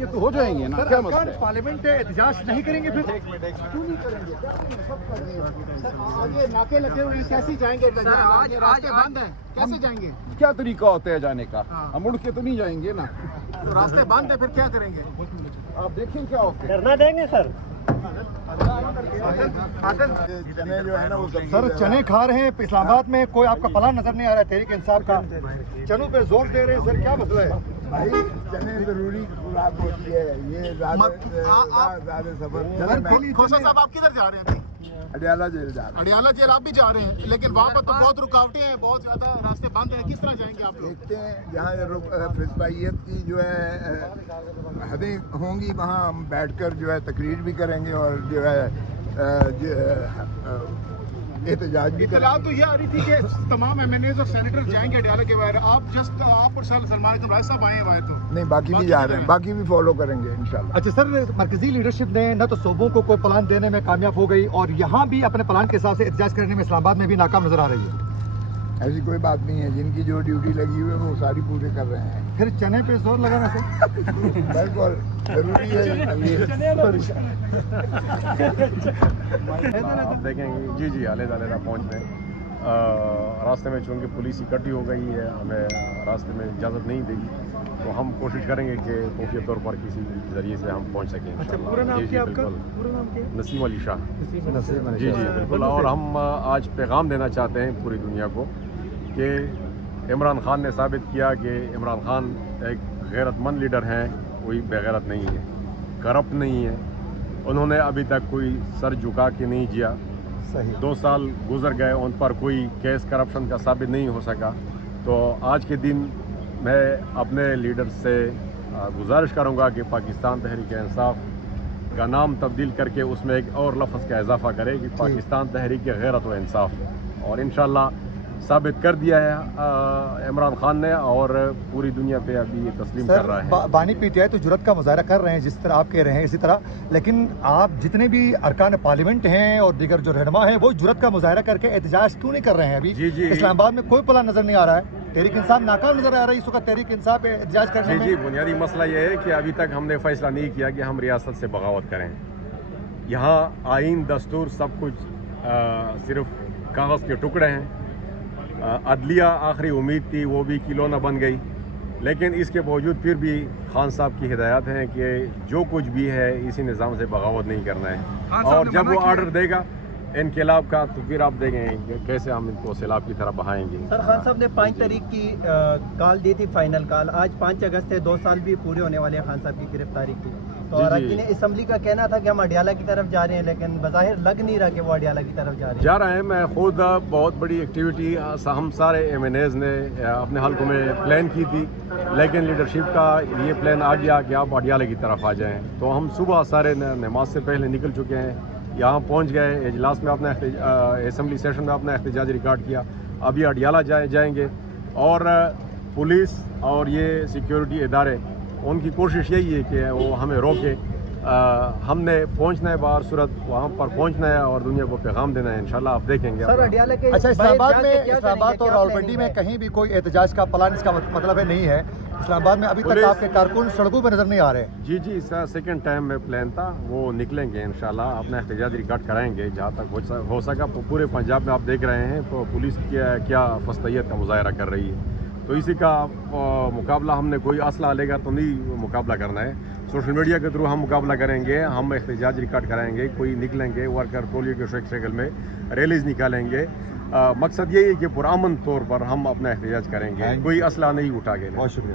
یہ تو ہو جائیں گے نا، کیا مسئلہ ہے؟ پارلیمنٹ احتجاج نہیں کریں گے پھر؟ کیوں نہیں کریں گے؟ یہ ناکے لگے ہوئے ہیں، کیسے جائیں گے؟ راستے بند ہیں، کیسے جائیں گے؟ کیا طریقہ ہوتا ہے جانے کا؟ ہم مڑ کے تو نہیں جائیں گے نا، تو راستے بند ہیں، پھر کیا کریں گے؟ آپ دیکھیں کیا ہوتا ہے۔ کرنا دیں گے سر؟ چنے جو ہے نا وہ سر چنے کھا رہے ہیں اسلام آباد میں، کوئی آپ کا پلان نظر نہیں آ رہا ہے تحریک انصاف کا، چنوں پہ زور دے رہے ہیں سر، کیا مسئلہ ہے؟ بھائی چنے ضروری خوراک ہوتی ہے، یہ زیادہ سفر۔ کھوسا صاحب آپ کدھر جا رہے ہیں؟ اڈیالہ جیل جا رہے ہیں۔ اڈیالہ جیل آپ بھی جا رہے ہیں، لیکن وہاں پر تو بہت رکاوٹیں ہیں، بہت زیادہ راستے بند ہیں، کس طرح جائیں گے آپ لوگ؟ دیکھتے ہیں جہاں فضپائیت کی جو ہے حدیں ہوں گی وہاں ہم بیٹھ کر جو ہے تقریر بھی کریں گے اور جو ہے احتجاج بھی کریں اطلاع گے۔ تو یہ آ رہی تھی کہ تمام ایم این ایز اور سینیٹر جائیں گے اڈیالہ کے باہر، آپ اور سلمان اکرم راج صاحب آئے ہیں باہر تو؟ نہیں، باقی بھی جا رہے ہیں، باقی بھی فالو کریں گے انشاءاللہ۔ اچھا سر، مرکزی لیڈرشپ نے نہ تو صوبوں کو کوئی پلان دینے میں کامیاب ہو گئی اور یہاں بھی اپنے پلان کے حساب سے احتجاج کرنے میں اسلام آباد میں بھی ناکام نظر آ رہی ہے۔ ایسی کوئی بات نہیں ہے، جن کی جو ڈیوٹی لگی ہوئی ہے وہ ساری پورے کر رہے ہیں۔ پھر چنے پہ زور لگانا سر؟ بالکل ضروری ہے۔ آپ دیکھیں گے جی علیحدہ پہنچ رہے ہیں۔ راستے میں چونکہ پولیس اکٹھی ہو گئی ہے، ہمیں راستے میں اجازت نہیں دے گی، تو ہم کوشش کریں گے کہ خفیہ طور پر کسی ذریعے سے ہم پہنچ سکیں انشاءاللہ۔ پورا نام کیا آپ کا؟ بالکل، پورا نام کیا ہے؟ نسیم علی شاہ۔ جی بالکل۔ بالکل، اور ہم آج پیغام دینا چاہتے ہیں پوری دنیا کو کہ عمران خان نے ثابت کیا کہ عمران خان ایک غیرت مند لیڈر ہیں، کوئی بےغیرت نہیں ہے، کرپٹ نہیں ہے، انہوں نے ابھی تک کوئی سر جھکا کے نہیں جیا۔ صحیح۔ 2 سال گزر گئے، ان پر کوئی کیس کرپشن کا ثابت نہیں ہو سکا، تو آج کے دن میں اپنے لیڈر سے گزارش کروں گا کہ پاکستان تحریک انصاف کا نام تبدیل کر کے اس میں ایک اور لفظ کا اضافہ کرے کہ پاکستان تحریک غیرت و انصاف، اور انشاءاللہ ثابت کر دیا ہے عمران خان نے، اور پوری دنیا پہ ابھی یہ تسلیم کر رہا ہے۔ بانی پی ٹی آئی تو جرات کا مظاہرہ کر رہے ہیں جس طرح آپ کہہ رہے ہیں اسی طرح، لیکن آپ جتنے بھی ارکان پارلیمنٹ ہیں اور دیگر جو رہنما ہیں وہ جرات کا مظاہرہ کر کے احتجاج کیوں نہیں کر رہے ہیں؟ ابھی جی اسلام آباد میں کوئی پلان نظر نہیں آ رہا ہے، تحریک انصاف ناکام نظر آ رہی ہے اس وقت تحریک انصاف پہ احتجاج کرنے میں۔ جی بنیادی مسئلہ یہ ہے کہ ابھی تک ہم نے فیصلہ نہیں کیا کہ ہم ریاست سے بغاوت کریں۔ یہاں آئین، دستور، سب کچھ صرف کاغذ کے ٹکڑے ہیں۔ عدلیہ آخری امید تھی، وہ بھی کلونہ بن گئی، لیکن اس کے باوجود پھر بھی خان صاحب کی ہدایات ہیں کہ جو کچھ بھی ہے اسی نظام سے بغاوت نہیں کرنا ہے، اور جب وہ آرڈر دے گا انقلاب کا تو پھر آپ دیکھیں کہ کیسے ہم ان کو سیلاب کی طرح بہائیں گے۔ سر خان صاحب نے 5 تاریخ کی کال دی تھی، فائنل کال، آج 5 اگست ہے، 2 سال بھی پورے ہونے والے ہیں خان صاحب کی گرفتاری کی، تو اراکین اسمبلی کا کہنا تھا کہ ہم اڈیالہ کی طرف جا رہے ہیں، لیکن بظاہر لگ نہیں رہا کہ وہ اڈیالہ کی طرف جا رہے ہیں۔ میں خود بہت بڑی ایکٹیویٹی ہم سارے ایم این ایز نے اپنے حلقوں میں پلان کی تھی، لیکن لیڈرشپ کا یہ پلان آ گیا کہ آپ اڈیالہ کی طرف آ جائیں، تو ہم صبح سارے نماز سے پہلے نکل چکے ہیں، یہاں پہنچ گئے، اجلاس میں اپنا اسمبلی سیشن میں اپنا احتجاج ریکارڈ کیا، ابھی اڈیالہ جائیں گے، اور پولیس اور یہ سیکیورٹی ادارے ان کی کوشش یہی ہے کہ وہ ہمیں روکے۔ ہم نے پہنچنا ہے، باہر صورت وہاں پر پہنچنا ہے اور دنیا کو پیغام دینا ہے، انشاءاللہ آپ دیکھیں گے۔ سر اڈیالہ کے اچھا، اسلام آباد اور راولپنڈی میں کہیں بھی کوئی احتجاج کا پلان اس کا مطلب ہے نہیں ہے؟ اسلام آباد میں ابھی تک آپ کے کارکن سڑکوں پہ نظر نہیں آ رہے؟ جی اس کا سیکنڈ ٹائم میں پلان تھا، وہ نکلیں گے انشاءاللہ، اپنا احتجاج ریکارڈ کرائیں گے جہاں تک ہو سکا۔ پورے پنجاب میں آپ دیکھ رہے ہیں تو پولیس کیا فستیت کا مظاہرہ کر رہی ہے، تو اسی کا مقابلہ ہم نے کوئی اسلحہ لے کر تو نہیں مقابلہ کرنا ہے، سوشل میڈیا کے تھرو ہم مقابلہ کریں گے، ہم احتجاج ریکارڈ کرائیں گے، کوئی نکلیں گے ورکر پولیو کے شکل میں ریلیز نکالیں گے، مقصد یہی ہے کہ پرامن طور پر ہم اپنا احتجاج کریں گے، کوئی اسلحہ نہیں اٹھا کے۔ بہت شکریہ۔